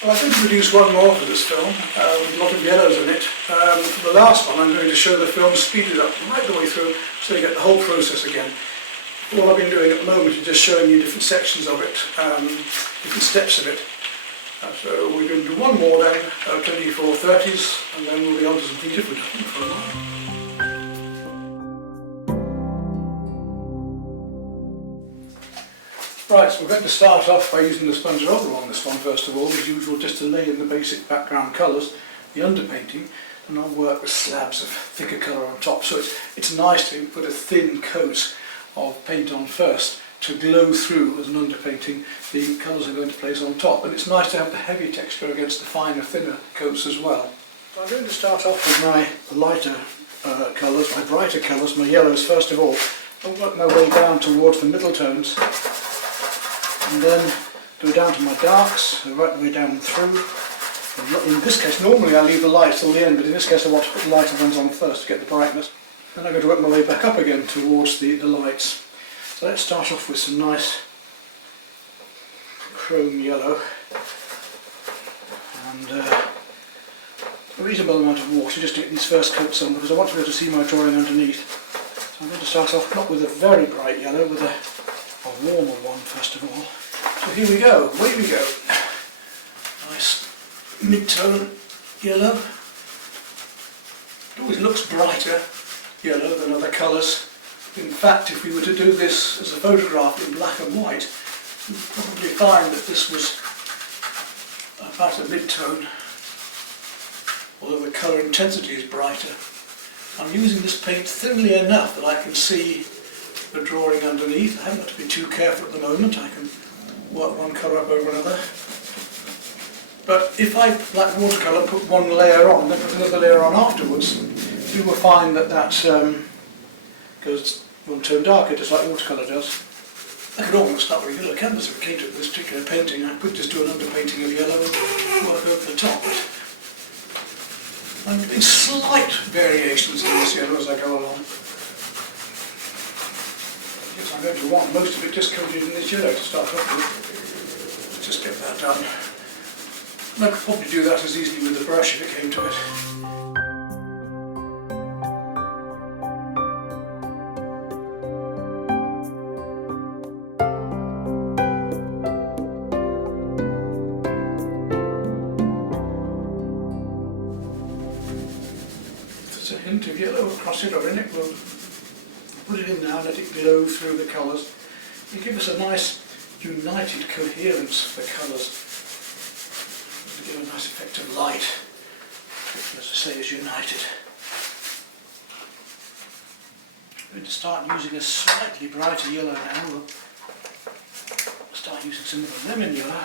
Well, I'm going to produce one more for this film with a lot of yellows in it. For the last one I'm going to show the film speeded up right the way through so you get the whole process again. All I've been doing at the moment is just showing you different sections of it, different steps of it. So we're going to do one more then, 2430s, and then we'll be on to something different for a while. Right, so we're going to start off by using the sponge roller on this one first of all, as usual, just to lay in the basic background colours, the underpainting, and I'll work with slabs of thicker colour on top. So it's nice to put a thin coat of paint on first to glow through as an underpainting the colours I'm going to place on top, and it's nice to have the heavy texture against the finer, thinner coats as well. So I'm going to start off with my lighter colours, my brighter colours, my yellows first of all. I'll work my way down towards the middle tones, and then go down to my darks, so right the way down through. And in this case, normally I leave the light till the end, but in this case I want to put the lighter ones on first to get the brightness. Then I'm going to work my way back up again towards the lights. So let's start off with some nice chrome yellow, and a reasonable amount of water just to get these first coats on, because I want to be able to see my drawing underneath. So I'm going to start off not with a very bright yellow, with a warmer one first of all. So here we go, away we go. Nice mid-tone yellow. It always looks brighter yellow than other colours. In fact, if we were to do this as a photograph in black and white, you'd probably find that this was about a mid-tone, although the colour intensity is brighter. I'm using this paint thinly enough that I can see the drawing underneath. I haven't got to be too careful at the moment. I can work one colour up over another. But if I, like watercolour, put one layer on, then put another layer on afterwards, you will find that goes one tone darker, just like watercolour does. I could almost start with a yellow canvas if it came to this particular painting. I could just do an underpainting of yellow and work over the top. I'm doing slight variations in this yellow as I go along. Yes, I'm going to want most of it just coated in this yellow to start off with. Let's just get that done. And I could probably do that as easily with the brush if it came to it. If there's a hint of yellow across it or in it, we'll put it in now and let it glow through the colours. It'll give us a nice united coherence for colours. To give a nice effect of light, as I say, is united. I'm going to start using a slightly brighter yellow now. We'll start using some of the lemon yellow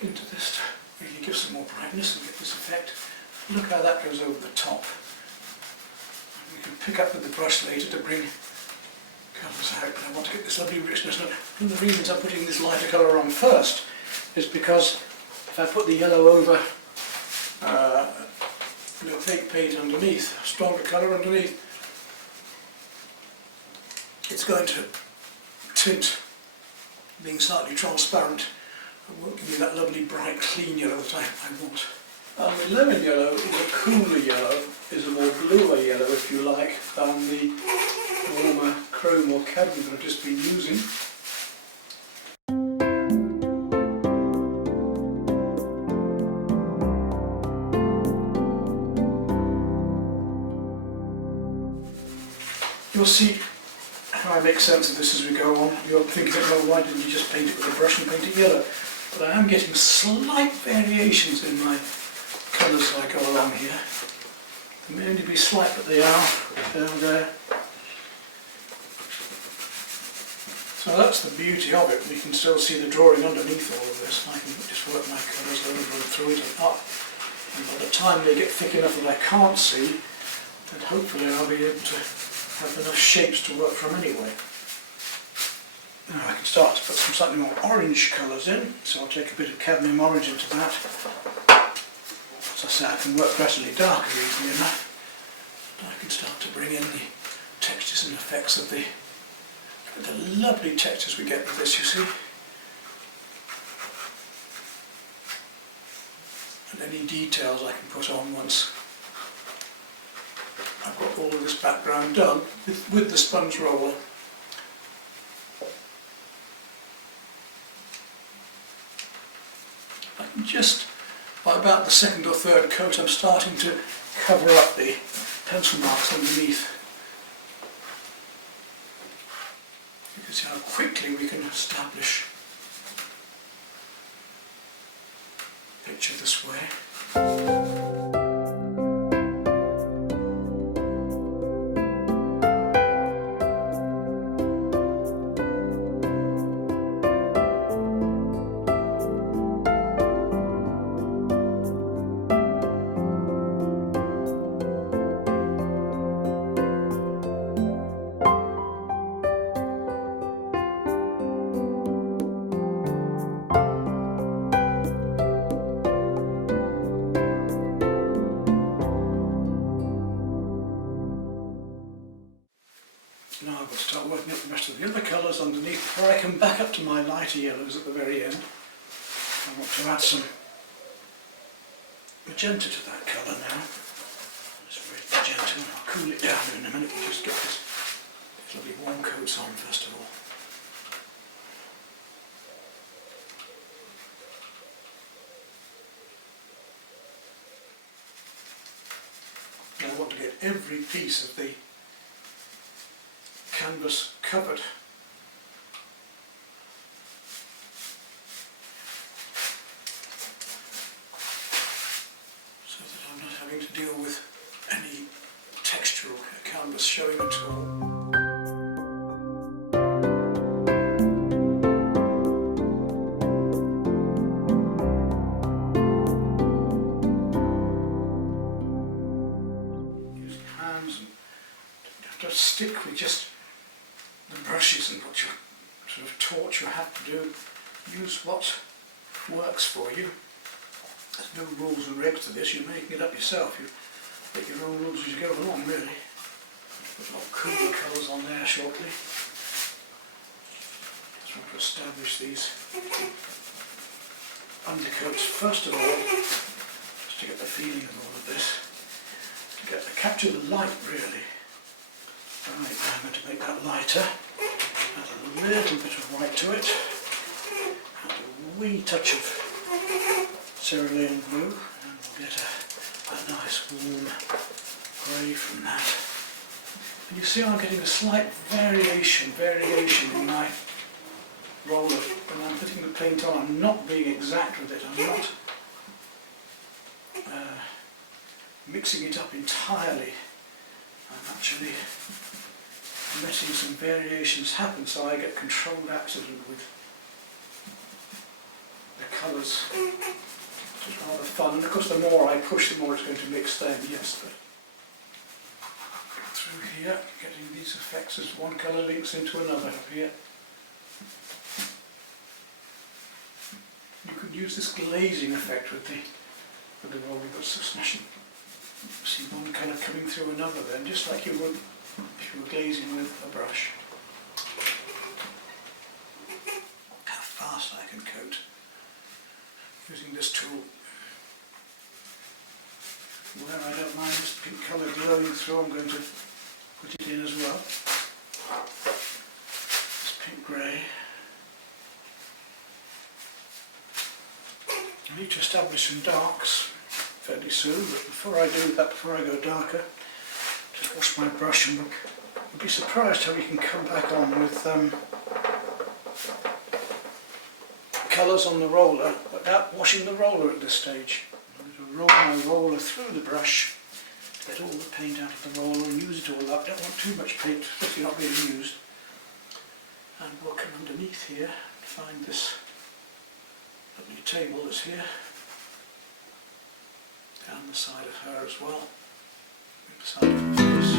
into this to really give some more brightness and get this effect. Look how that goes over the top. We can pick up with the brush later to bring colours out, but I want to get this lovely richness. One of the reasons I'm putting this lighter colour on first is because if I put the yellow over opaque paint underneath, a stronger colour underneath, it's going to tint being slightly transparent and won't give me that lovely bright clean yellow that I want. The lemon yellow is a cooler yellow, is a more bluer yellow if you like, than the warmer chrome or cadmium that I've just been using. You'll see how I make sense of this as we go on. You're thinking, oh, why didn't you just paint it with a brush and paint it yellow? But I am getting slight variations in my colours as I go along here. They may only be slight, but they are down there. So that's the beauty of it. We can still see the drawing underneath all of this. I can just work my colours over and through it and up. And by the time they get thick enough that I can't see, then hopefully I'll be able to have enough shapes to work from anyway. Now I can start to put some slightly more orange colours in, so I'll take a bit of cadmium orange into that. As I say, I can work gradually darker easily enough. And I can start to bring in the textures and effects of the lovely textures we get with this, you see. and any details I can put on once I've got all of this background done with the sponge roller. I can just, by about the second or third coat, I'm starting to cover up the pencil marks underneath. You can see how quickly we can establish a picture this way. Now I've got to start working up the rest of the other colours underneath before I come back up to my lighter yellows at the very end. I want to add some magenta to that colour now. It's very magenta, and I'll cool it down in a minute and just get these lovely warm coats on first of all. Now I want to get every piece of the canvas covered. So that I'm not having to deal with any textural canvas showing at all. Using hands, and you have to stick with just the brushes and what you're sort of taught you have to do. Use what works for you. There's no rules and regs to this, you're making it up yourself. You make your own rules as you go along, really. Put more cooler colours on there shortly. Just want to establish these undercoats first of all, just to get the feeling of all of this. To capture the light, really. Right, I'm going to make that lighter, add a little bit of white to it, add a wee touch of cerulean blue, and we'll get a nice warm grey from that. And you see I'm getting a slight variation in my roller. When I'm putting the paint on, I'm not being exact with it, I'm not mixing it up entirely. I'm actually letting some variations happen so I get controlled accident with the colours, which is rather fun. And of course the more I push, the more it's going to mix then, yes. But through here, getting these effects as one colour links into another up here. You could use this glazing effect with the roller, but so smashing. See one colour coming through another then, just like you would if you were glazing with a brush. How fast I can coat using this tool. Where I don't mind this pink colour glowing through, I'm going to put it in as well. This pink grey. I need to establish some darks fairly soon, but before I do that, before I go darker, just wash my brush and look. You'll be surprised how you can come back on with colours on the roller without washing the roller at this stage. I'm going to roll my roller through the brush to get all the paint out of the roller and use it all up. Don't want too much paint, especially not being used. And working underneath here to find this lovely table that's here. Down the side of her as well, the side of her face.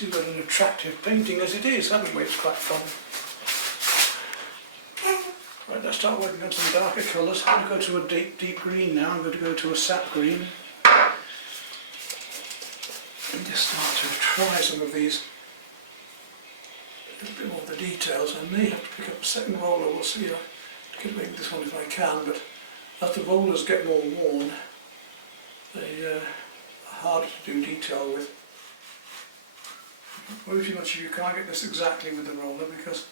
See, we've got an attractive painting as it is, haven't we? It's quite fun. Right, let's start working on some darker colours. I'm going to go to a deep green now. I'm going to go to a sap green. And just start to try some of these. A little bit more of the details. I may have to pick up a second roller. We'll see. I can make this one if I can, but as the rollers get more worn, they are harder to do detail with. Don't worry too much if you can't get this exactly with the roller, because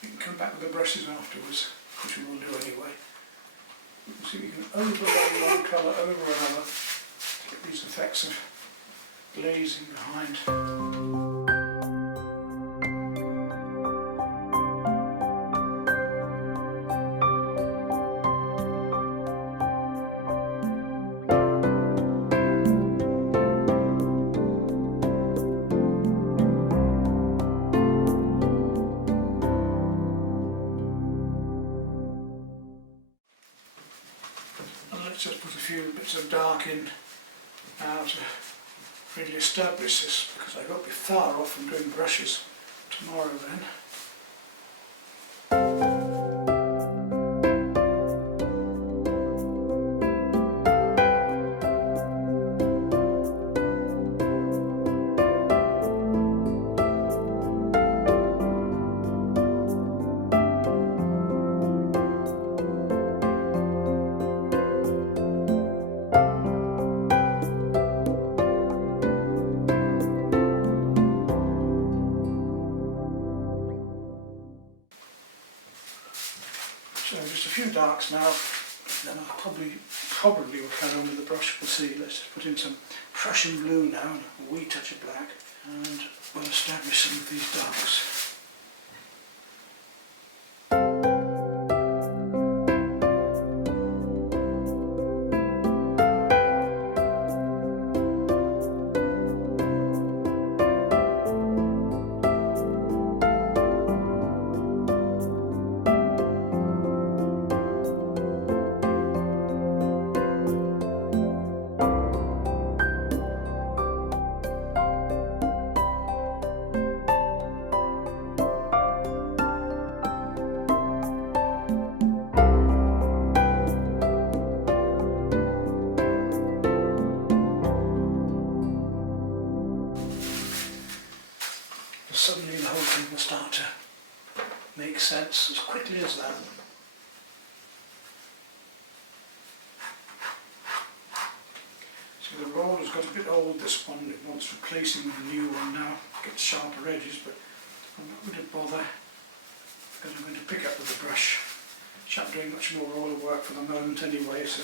you can come back with the brushes afterwards, which we will do anyway. You can see we can overlay one colour over another to get these effects of glazing behind. Let's just put a few bits of dark in now to really establish this, because I won't be far off from doing brushes tomorrow then. So just a few darks now, then I'll probably will carry on with the brush. We'll see. Let's just put in some Prussian blue now and a wee touch of black, and we'll establish some of these darks. Suddenly the whole thing will start to make sense as quickly as that. So the roller's got a bit old, this one. It wants replacing with a new one now. Gets sharper edges, but I'm not going to bother, because I'm going to pick up with the brush. Shan't doing much more roller work for the moment anyway, so.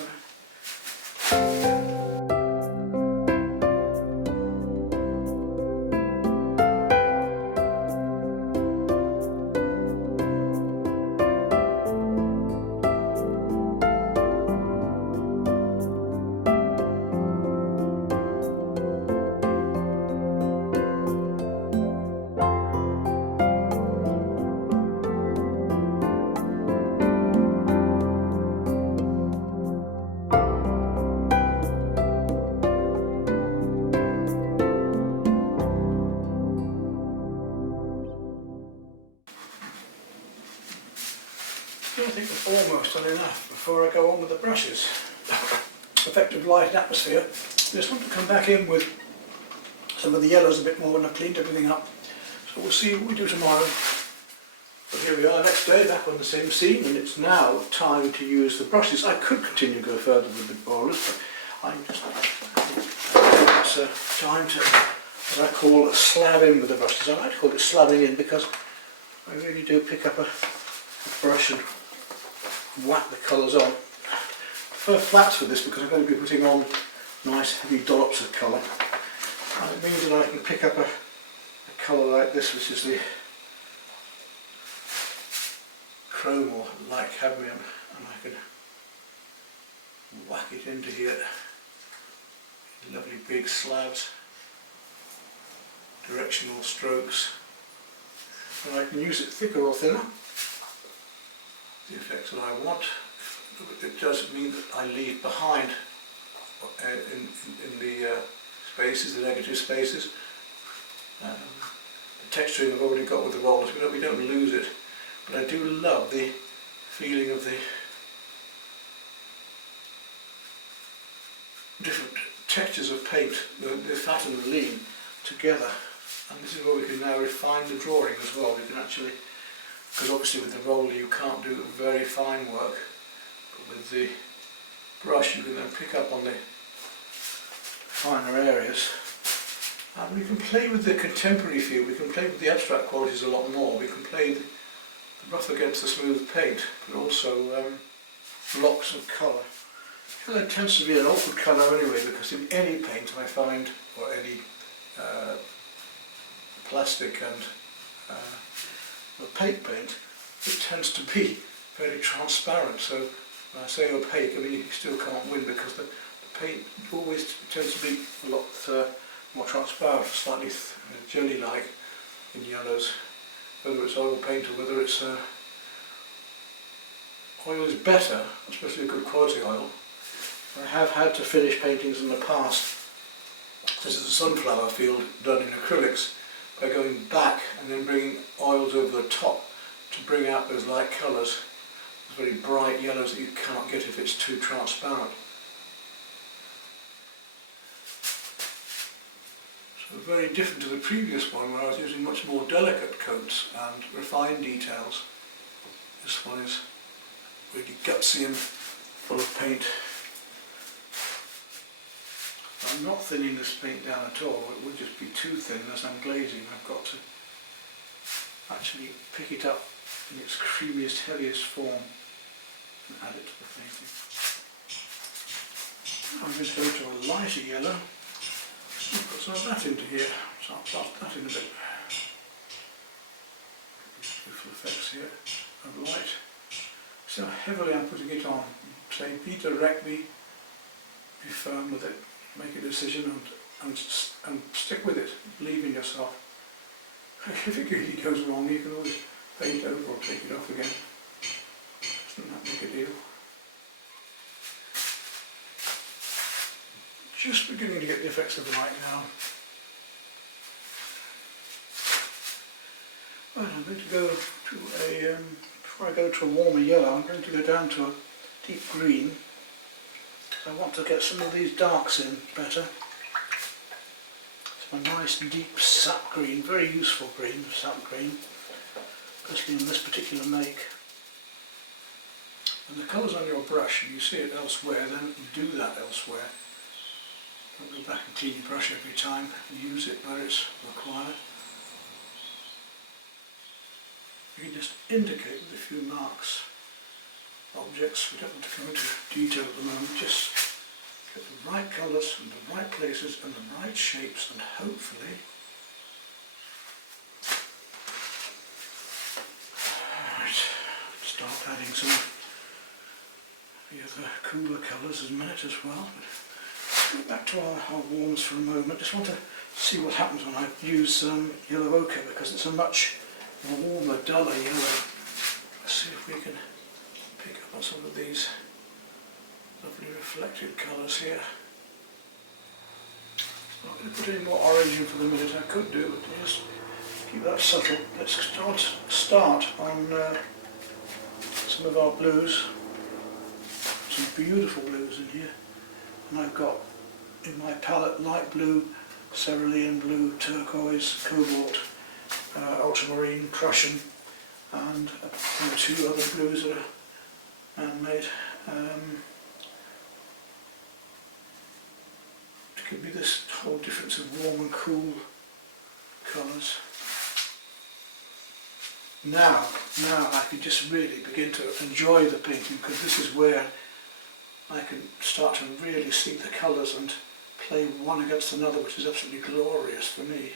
I think we've almost done enough before I go on with the brushes. Effective light and atmosphere. I just want to come back in with some of the yellows a bit more when I've cleaned everything up. So we'll see what we do tomorrow. But here we are, next day, back on the same scene, and it's now time to use the brushes. I could continue to go further with the rollers, but I'm just it's time to, what I call, slab in with the brushes. I like to call it slabbing in because I really do pick up a brush and whack the colours on. I prefer flats for this because I'm going to be putting on nice heavy dollops of colour. And it means that I can pick up a colour like this, which is the chrome or light cadmium, and I can whack it into here. Lovely big slabs, directional strokes, and I can use it thicker or thinner. The effects that I want. It does mean that I leave behind in the spaces, the negative spaces. the texturing I've already got with the rollers, we don't lose it. But I do love the feeling of the different textures of paint, the fat and the lean together. And this is where we can now refine the drawing as well. We can actually, because obviously with the roller you can't do very fine work, but with the brush you can then pick up on the finer areas. And we can play with the contemporary feel, we can play with the abstract qualities a lot more. We can play the rough against the smooth paint, but also blocks of colour. It tends to be an awkward colour anyway, because in any paint I find, or any plastic and opaque paint, it tends to be very transparent. So when I say opaque, I mean you still can't win, because the paint always tends to be a lot more transparent, slightly jelly-like in yellows, whether it's oil paint or whether it's oil is better, especially a good quality oil. I have had to finish paintings in the past. This is a sunflower field done in acrylics, by going back and then bringing oils over the top to bring out those light colours, those very bright yellows that you cannot get if it's too transparent. So very different to the previous one, where I was using much more delicate coats and refined details. This one is really gutsy and full of paint. I'm not thinning this paint down at all, it would just be too thin as I'm glazing. I've got to actually pick it up in its creamiest, helliest form and add it to the painting. I'm going to go to a lighter yellow. I'll put some of that into here, so I'll blast that in a bit. Beautiful effects here of light. See how heavily I'm putting it on. Say, be direct, be firm with it. Make a decision and stick with it. Believe in yourself. If it really goes wrong, you can always paint over or take it off again. Doesn't that make a deal? Just beginning to get the effects of the light now. Right, I'm going to go to a, before I go to a warmer yellow, I'm going to go down to a deep green. I want to get some of these darks in better. It's a nice deep sap green, very useful green, sap green, especially in this particular make. And the colours on your brush, if you see it elsewhere, then do that elsewhere. Don't go back and clean your brush every time, use it where it's required. You can just indicate with a few marks objects. We don't want to go into detail at the moment, just get the right colours and the right places and the right shapes, and hopefully start adding some of the other cooler colours in a minute as well. But go back to our warms for a moment. Just want to see what happens when I use yellow ochre, because it's a much warmer, duller yellow. Let's see if we can pick up on some of these lovely reflected colours here. I'm not going to put any more orange in for the minute. I could do, but just keep that subtle. Let's start on some of our blues. Some beautiful blues in here. And I've got in my palette light blue, cerulean blue, turquoise, cobalt, ultramarine, Prussian, and two other blues that are man-made. To give me this whole difference of warm and cool colours. Now I can just really begin to enjoy the painting, because this is where I can start to really see the colours and play one against another, which is absolutely glorious for me.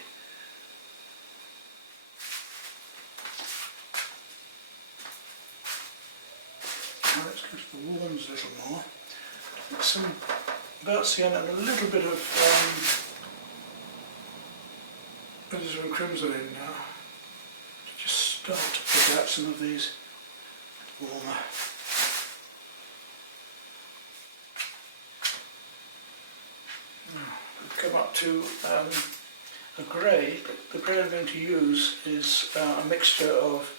Now let's go to the warms a little more. Some burnt sienna and a little bit of alizarin crimson in now, to just start to pick out some of these warmer. Come up to a grey, but the grey I'm going to use is a mixture of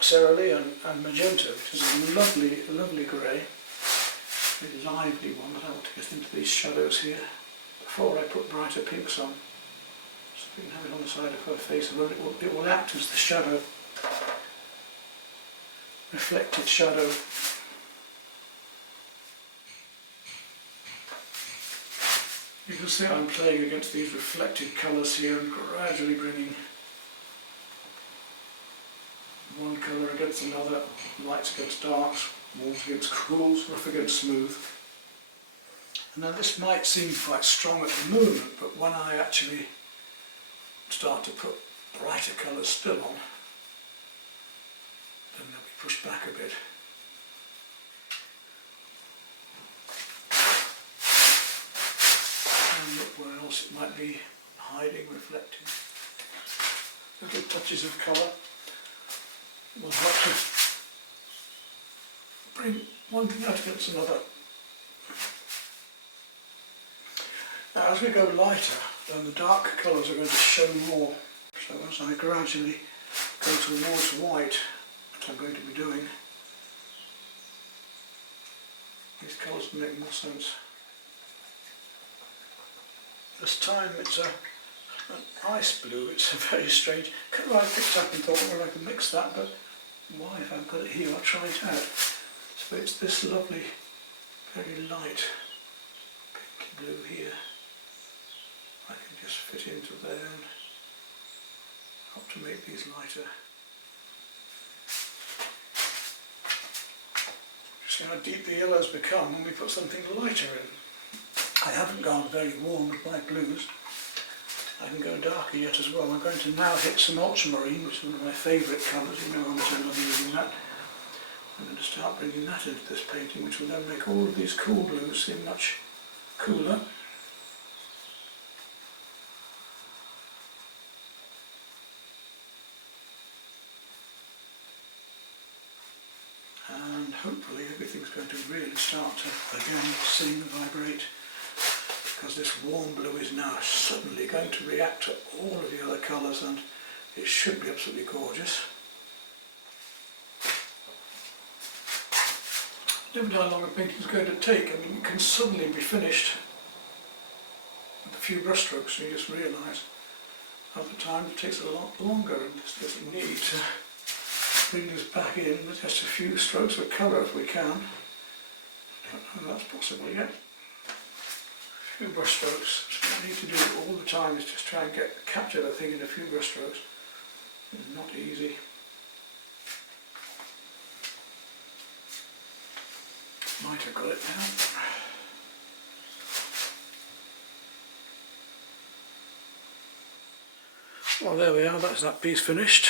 cerulean and magenta, which is a lovely, lovely grey, a lively one that I want to get into these shadows here before I put brighter pinks on. So we can have it on the side of her face, and it will act as the shadow, reflected shadow. You can see I'm playing against these reflected colours here and gradually bringing one colour against another, lights against darks, warms against cools, rough against smooth. And now this might seem quite strong at the moment, but when I actually start to put brighter colours still on, then they'll be pushed back a bit. And look where else it might be hiding, reflecting. Little touches of colour will help to bring one thing out against another. Now as we go lighter, then the dark colours are going to show more. So as I gradually go towards white, which I'm going to be doing, these colours will make more sense. This time it's an ice blue. It's a very strange colour I picked up and thought, well, I can mix that, but why, if I've got it here, I'll try it out. So it's this lovely, very light pinky blue here. I can just fit into there and help to make these lighter. See how deep the yellows become when we put something lighter in. I haven't gone very warm with my blues. I can go darker yet as well. I'm going to now hit some ultramarine, which is one of my favourite colours. You know how much I love using that. I'm going to start bringing that into this painting, which will then make all of these cool blues seem much cooler. And hopefully everything's going to really start to again sing and vibrate, because this warm blue is now suddenly going to react to all of the other colours, and it should be absolutely gorgeous. Never know how long a painting is going to take. I mean, you can suddenly be finished with a few brush strokes and you just realise other times it takes a lot longer, and there's a need to bring this back in with just a few strokes of colour if we can. Don't know if that's possible yet. A few brush strokes. So what I need to do all the time is just try and capture the thing in a few brush strokes. It's not easy. Might have got it now. Well, there we are, that's that piece finished.